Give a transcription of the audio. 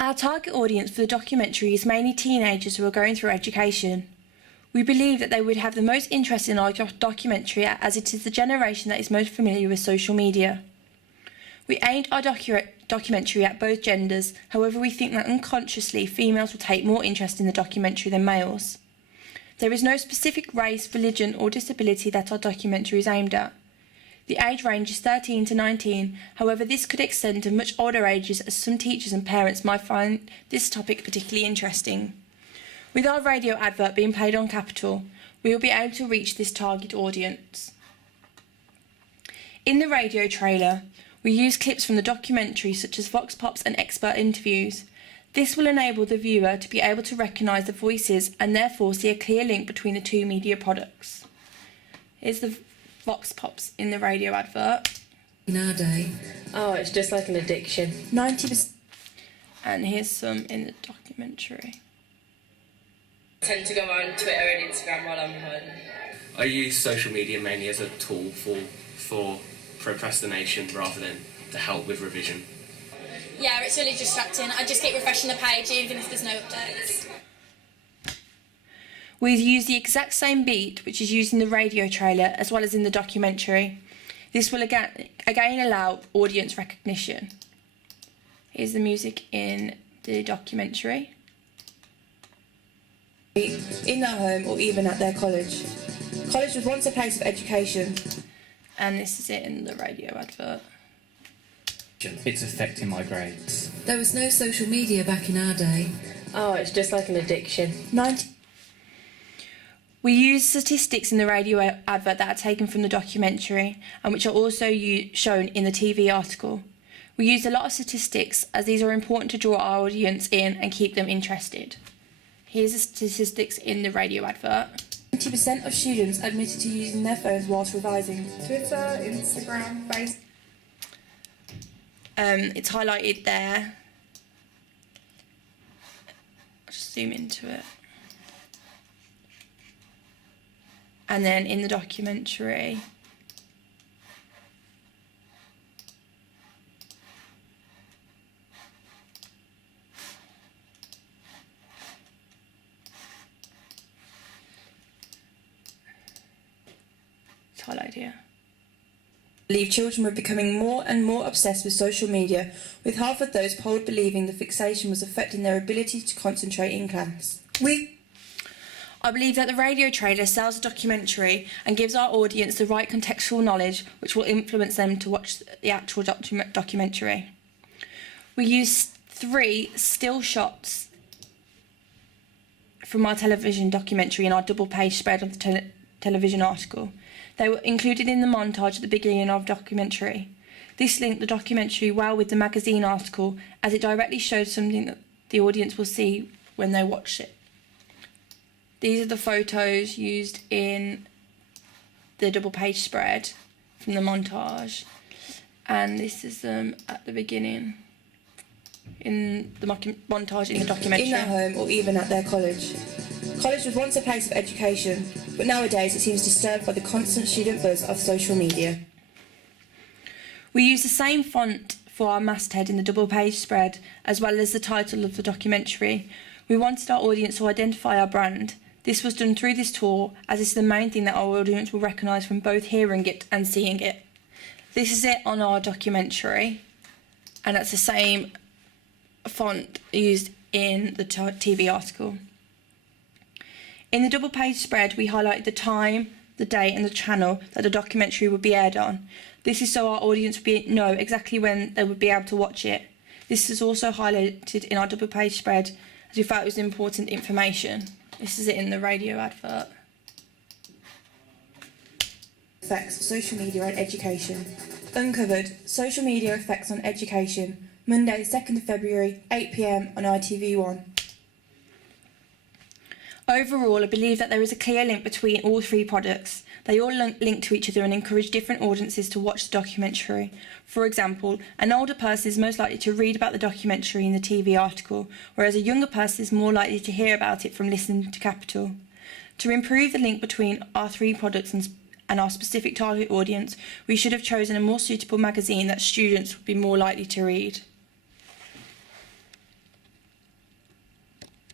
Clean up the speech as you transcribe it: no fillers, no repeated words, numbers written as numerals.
Our target audience for the documentary is mainly teenagers who are going through education. We believe that they would have the most interest in our documentary as it is the generation that is most familiar with social media. We aimed our documentary at both genders, however we think that unconsciously females will take more interest in the documentary than males. There is no specific race, religion or disability that our documentary is aimed at. The age range is 13 to 19, however this could extend to much older ages as some teachers and parents might find this topic particularly interesting. With our radio advert being played on Capital, we will be able to reach this target audience. In the radio trailer, we use clips from the documentary such as vox pops and expert interviews. This will enable the viewer to be able to recognise the voices and therefore see a clear link between the two media products. Here's the vox pops in the radio advert. In our day, it's just like an addiction. 90%. And here's some in the documentary. I tend to go on Twitter and Instagram while I'm home. I use social media mainly as a tool for procrastination rather than to help with revision. Yeah, it's really distracting. I just keep refreshing the page even if there's no updates. We've used the exact same beat which is used in the radio trailer as well as in the documentary. This will again allow audience recognition. Here's the music in the documentary. In their home or even at their college. College was once a place of education. And this is it in the radio advert. It's affecting my grades. There was no social media back in our day. It's just like an addiction. We use statistics in the radio advert that are taken from the documentary and which are also shown in the TV article. We use a lot of statistics as these are important to draw our audience in and keep them interested. Here's the statistics in the radio advert. 90% of students admitted to using their phones whilst revising. Twitter, Instagram, Facebook. It's highlighted there. I'll just zoom into it. And then in the documentary, it's highlighted here. I believe children were becoming more and more obsessed with social media, with half of those polled believing the fixation was affecting their ability to concentrate in class. I believe that the radio trailer sells a documentary and gives our audience the right contextual knowledge which will influence them to watch the actual documentary. We use 3 still shots from our television documentary in our double-page spread of the television article. They were included in the montage at the beginning of the documentary. This linked the documentary well with the magazine article as it directly showed something that the audience will see when they watch it. These are the photos used in the double-page spread from the montage. And this is them at the beginning in the montage in the documentary. In their home or even at their college. College was once a place of education, but nowadays it seems disturbed by the constant student buzz of social media. We use the same font for our masthead in the double-page spread, as well as the title of the documentary. We wanted our audience to identify our brand. This was done through this tour, as it's the main thing that our audience will recognise from both hearing it and seeing it. This is it on our documentary, and that's the same font used in the TV article. In the double-page spread, we highlighted the time, the date and the channel that the documentary would be aired on. This is so our audience would know exactly when they would be able to watch it. This is also highlighted in our double-page spread as we felt it was important information. This is it in the radio advert. Effects of social media on education. Uncovered, social media effects on education. Monday, 2nd of February, 8 p.m. on ITV1. Overall, I believe that there is a clear link between all 3 products. They all link to each other and encourage different audiences to watch the documentary. For example, an older person is most likely to read about the documentary in the TV article, whereas a younger person is more likely to hear about it from listening to Capital. To improve the link between our 3 products and our specific target audience, we should have chosen a more suitable magazine that students would be more likely to read.